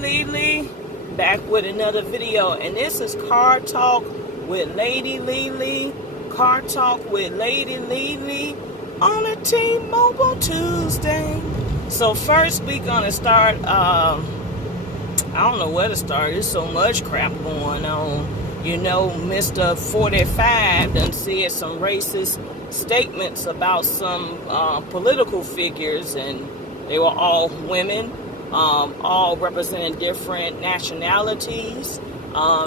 LeLe, back with another video, and this is Car Talk with Lady LeLe. Car Talk with Lady LeLe on a T-Mobile Tuesday. So first we gonna start, I don't know where to start. There's so much crap going on. You know, Mr. 45 done said some racist statements about some political figures, and they were all women, all representing different nationalities.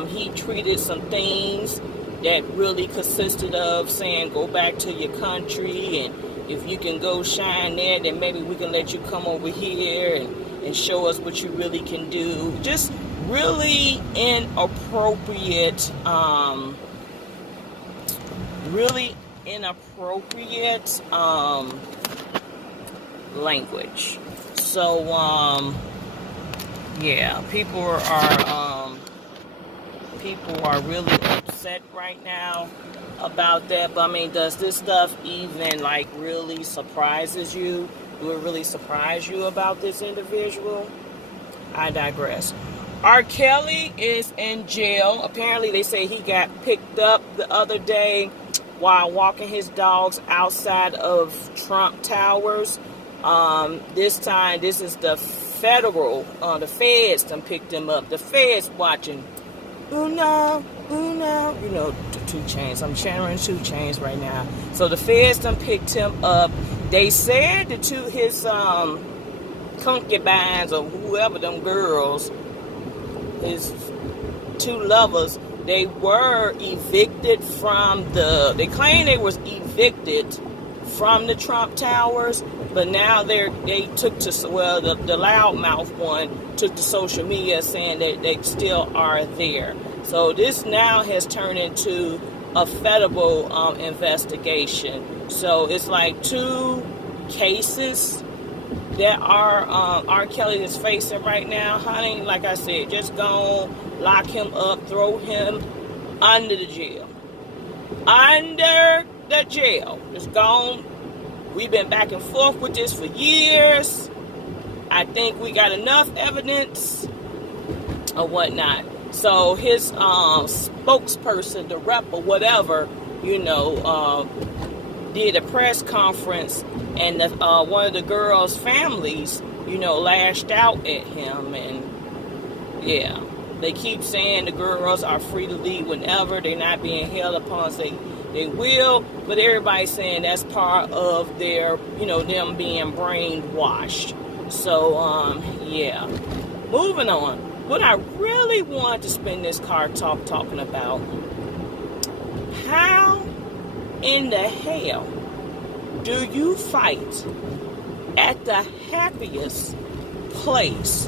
He treated some things that really consisted of saying, go back to your country, and if you can go shine there, then maybe we can let you come over here and show us what you really can do. Just really inappropriate, language. So, yeah, people are really upset right now about that. But I mean, does this stuff even like really surprises you? Do it really surprise you about this individual? I digress. R. Kelly is in jail. Apparently, they say he got picked up the other day while walking his dogs outside of Trump Towers. This time, this is the federal, the feds done picked him up. The feds watching. Uno, you know, 2 Chainz. I'm channeling 2 Chainz right now. So the feds done picked him up. They said that to his concubines or whoever them girls, his 2 lovers, they were evicted from they claim they was evicted from the Trump Towers, but now they took to, well, the loudmouth one took to social media saying that they still are there. So this now has turned into a federal investigation. So it's like 2 cases that R. Kelly is facing right now. Honey, like I said, just go lock him up, throw him under the jail. Under the jail. Just gone. We've been back and forth with this for years. I think we got enough evidence or whatnot. So his spokesperson, the rep or whatever, you know, did a press conference, and one of the girls' families, you know, lashed out at him. And yeah, they keep saying the girls are free to leave whenever. They're not being held upon as they will, but everybody's saying that's part of their, you know, them being brainwashed. So, yeah. Moving on. What I really want to spend this car talk talking about, how in the hell do you fight at the happiest place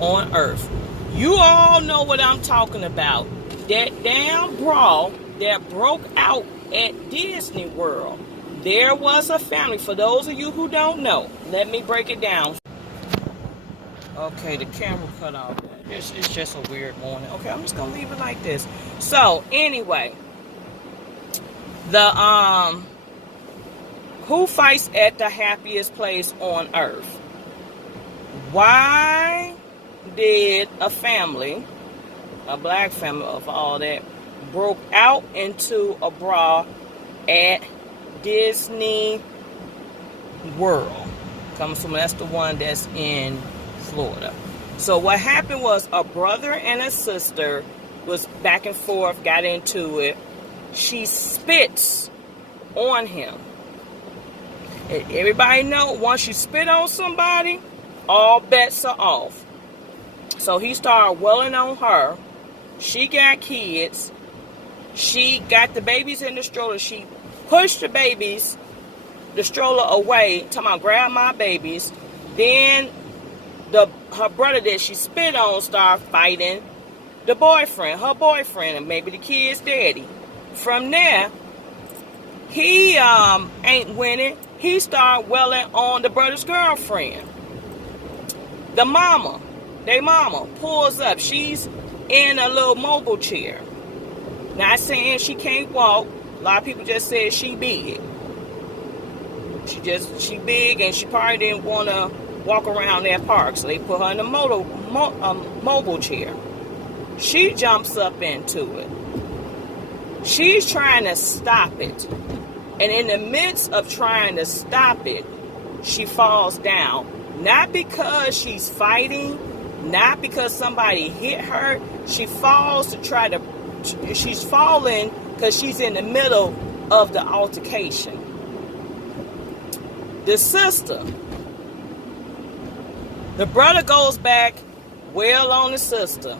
on earth? You all know what I'm talking about. That damn brawl that broke out at Disney World. There was a family. For those of you who don't know, let me break it down. Okay, the camera cut off. It's just a weird morning. Okay, I'm just gonna leave it like this. So anyway, the who fights at the happiest place on earth? Why did a family, a black family of all that, broke out into a brawl at Disney World? I'm assuming that's the one that's in Florida. So what happened was a brother and a sister was back and forth, got into it. She spits on him. Everybody know once you spit on somebody, all bets are off. So he started welling on her. She got kids. She got the babies in the stroller. She pushed the stroller away, talking about grab my babies. Then her brother that she spit on started fighting her boyfriend, and maybe the kid's daddy. From there, he ain't winning. He started welling on the brother's girlfriend. Their mama pulls up. She's in a little mobile chair. Not saying she can't walk. A lot of people just said she big. She big, and she probably didn't want to walk around that park, so they put her in the mobile chair. She jumps up into it. She's trying to stop it. And in the midst of trying to stop it, she falls down. Not because she's fighting, not because somebody hit her. She falls to try to, she's falling because she's in the middle of the altercation. The sister, the brother goes back, well on the sister.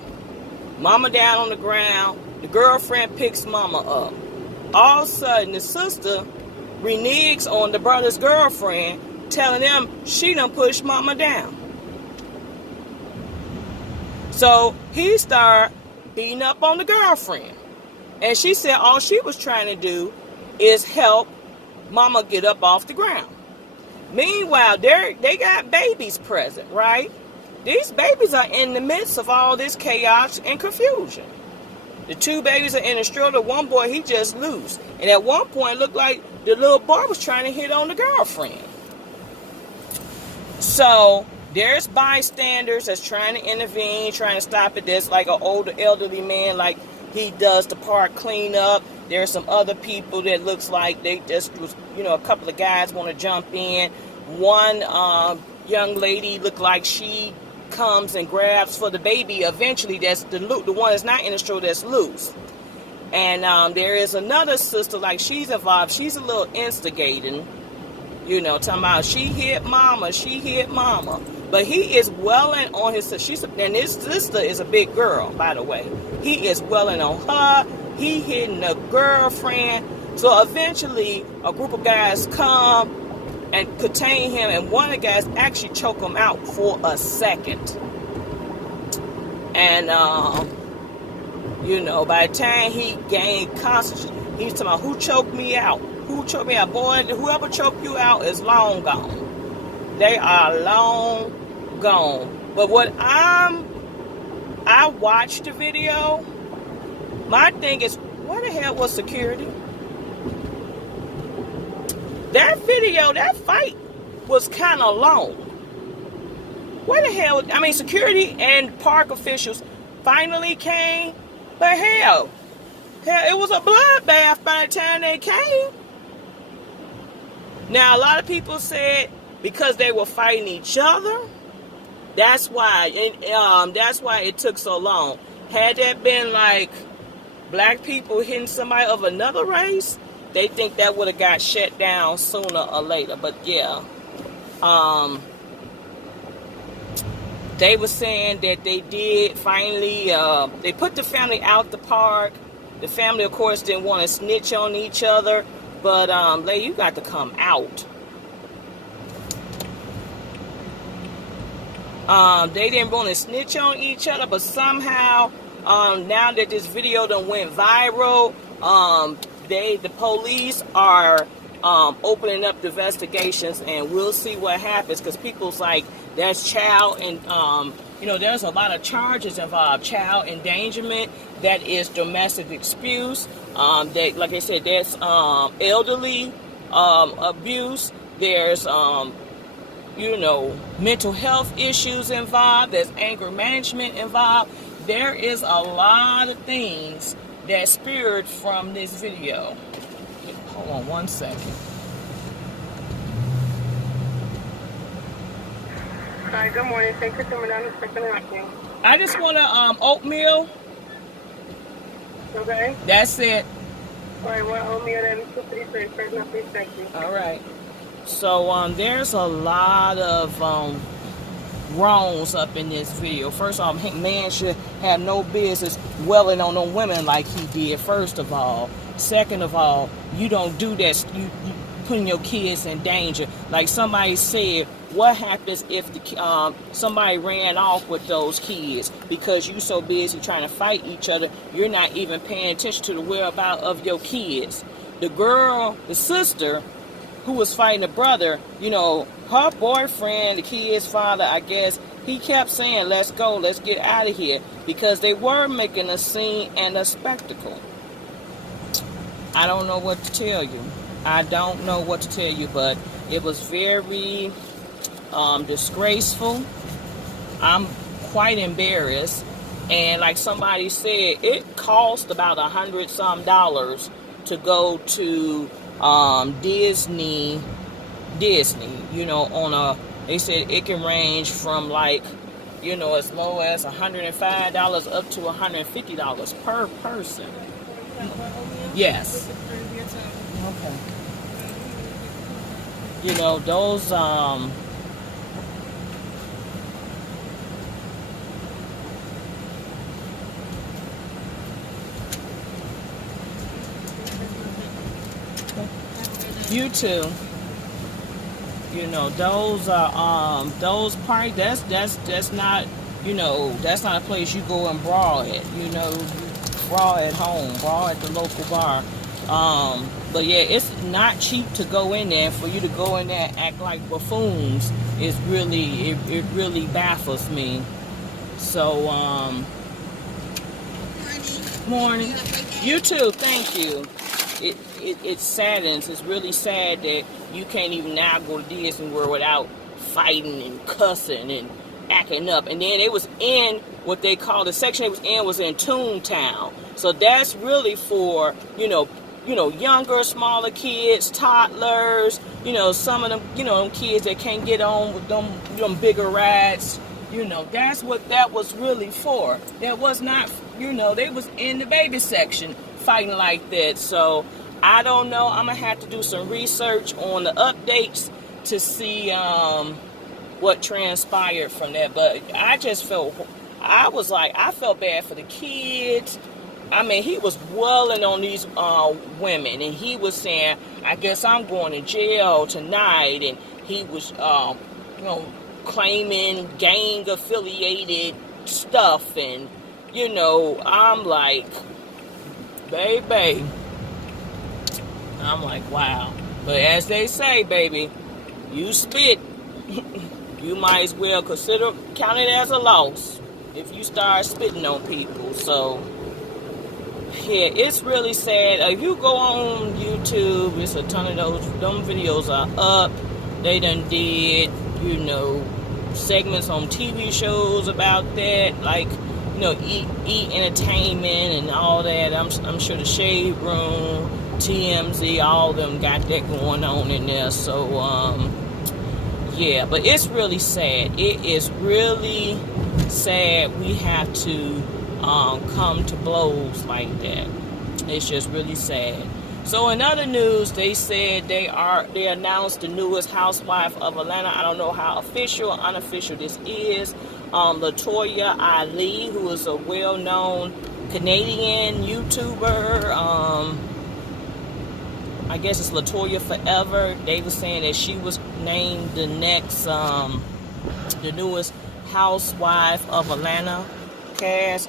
Mama down on the ground. The girlfriend picks mama up. All of a sudden, the sister reneges on the brother's girlfriend, telling them she done pushed mama down. So he started beating up on the girlfriend. And she said all she was trying to do is help mama get up off the ground. Meanwhile, they got babies present, right? These babies are in the midst of all this chaos and confusion. The two babies are in a stroller. One boy, he just loose. And at one point, it looked like the little boy was trying to hit on the girlfriend. So there's bystanders that's trying to intervene, trying to stop it. There's like an older elderly man, like he does the park cleanup. There's some other people that looks like they just was, a couple of guys want to jump in. One young lady looked like she comes and grabs for the baby. Eventually, that's the one that's not in the stroller that's loose. And there is another sister, like she's involved. She's a little instigating, talking about she hit mama. But he is welling on his sister. And his sister is a big girl, by the way. He is welling on her. He hitting the girlfriend. So eventually, a group of guys come and contain him, and one of the guys actually choke him out for a second. And by the time he gained consciousness, he's talking about who choked me out. Who choked me out? Boy, whoever choked you out is long gone. They are long gone. But I watched the video. My thing is, where the hell was security? That video, that fight was kind of long. Where the hell? I mean, security and park officials finally came, but hell, it was a bloodbath by the time they came. Now, a lot of people said because they were fighting each other, that's why it took so long. Had that been like black people hitting somebody of another race, they think that would have got shut down sooner or later. But yeah, they were saying that they did finally, they put the family out the park. The family, of course, didn't want to snitch on each other. But, LeLe, you got to come out. They didn't want to snitch on each other, but somehow, now that this video done went viral, the police are opening up the investigations, and we'll see what happens, because people's like, that's child, and there's a lot of charges involved. Child endangerment, that is domestic abuse, that, like I said, there's elderly abuse, there's mental health issues involved, there's anger management involved. There is a lot of things that spurred from this video. Hold on one second. Hi, good morning. Thank you for coming down and checking out here. I just want oatmeal. Okay. That's it. All right, well, oatmeal and 233. First, no, please, thank you. All right. So there's a lot of wrongs up in this video. First off, man should have no business welling on no women like he did, first of all. Second of all, you don't do that. You putting your kids in danger. Like somebody said, what happens if somebody ran off with those kids because you so busy trying to fight each other, you're not even paying attention to the whereabouts of your kids. The sister who was fighting the brother, her boyfriend, the kid's father, I guess, he kept saying, let's go, let's get out of here, because they were making a scene and a spectacle. I don't know what to tell you. But it was very disgraceful. I'm quite embarrassed. And like somebody said, it cost about $100 to go to Disney, they said it can range from like, as low as $105 up to $150 per person. Yes. Okay. Those you too. Those parties, that's not, that's not a place you go and brawl at. Brawl at home, brawl at the local bar. But yeah, it's not cheap to go in there. For you to go in there and act like buffoons is really, it really baffles me. So, morning. You too, thank you. It saddens. It's really sad that you can't even now go to Disney World without fighting and cussing and acting up. And then it was in what they call, the section it was in Toontown. So that's really for, younger, smaller kids, toddlers, some of them, them kids that can't get on with them bigger rides. That's what that was really for. That was not, they was in the baby section fighting like that. So I don't know. I'm gonna have to do some research on the updates to see what transpired from that. But I felt bad for the kids. I mean, he was welling on these women, and he was saying, I guess I'm going to jail tonight, and he was claiming gang affiliated stuff, and I'm like, baby, I'm like, wow. But as they say, baby, you spit, you might as well count it as a loss if you start spitting on people. So yeah, it's really sad. If you go on YouTube, it's a ton of them videos are up. They done did, segments on TV shows about that, like, eat entertainment and all that. I'm sure the Shade Room, TMZ, all of them got that going on in there. So, yeah, but it's really sad. It is really sad we have to come to blows like that. It's just really sad. So in other news, they said they announced the newest housewife of Atlanta. I don't know how official or unofficial this is. LeToya Ali, who is a well-known Canadian YouTuber. I guess it's LeToya Forever. They were saying that she was named the next, the newest housewife of Atlanta cast,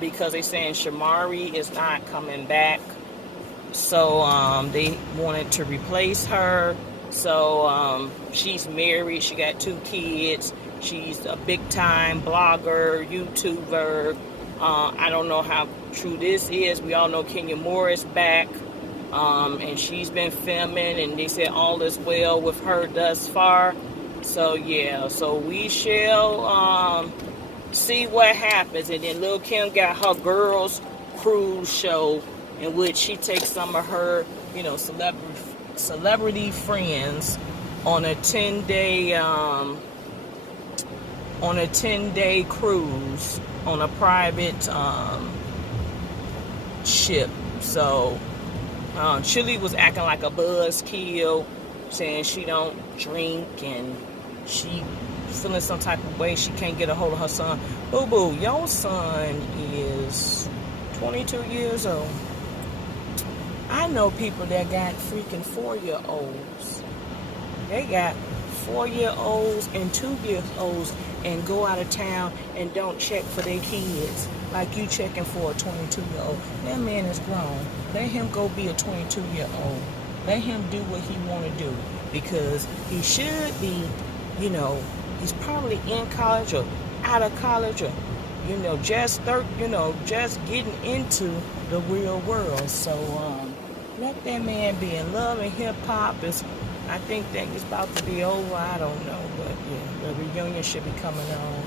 because they're saying Shamari is not coming back. So they wanted to replace her. So she's married. She got 2 kids. She's a big-time blogger, YouTuber. I don't know how true this is. We all know Kenya Moore is back. And she's been filming, and they said all is well with her thus far. So yeah, so we shall see what happens. And then Lil' Kim got her girls cruise show, in which she takes some of her, celebrity friends on a 10-day cruise on a private ship. So Chili was acting like a buzzkill, saying she don't drink and she feeling some type of way. She can't get a hold of her son. Boo-boo, your son is 22 years old. I know people that got freaking 4-year-olds. They got 4-year-olds and 2-year-olds and go out of town and don't check for their kids like you checking for a 22-year-old. That man is grown. Let him go be a 22-year-old. Let him do what he want to do, because he should be, he's probably in college or out of college, or just getting into the real world. So let that man be in love, and hip hop I think that it's about to be over. I don't know, but yeah, the reunion should be coming on.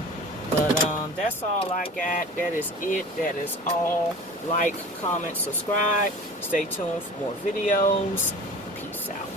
But that's all I got. That is it. That is all. Like, comment, subscribe. Stay tuned for more videos. Peace out.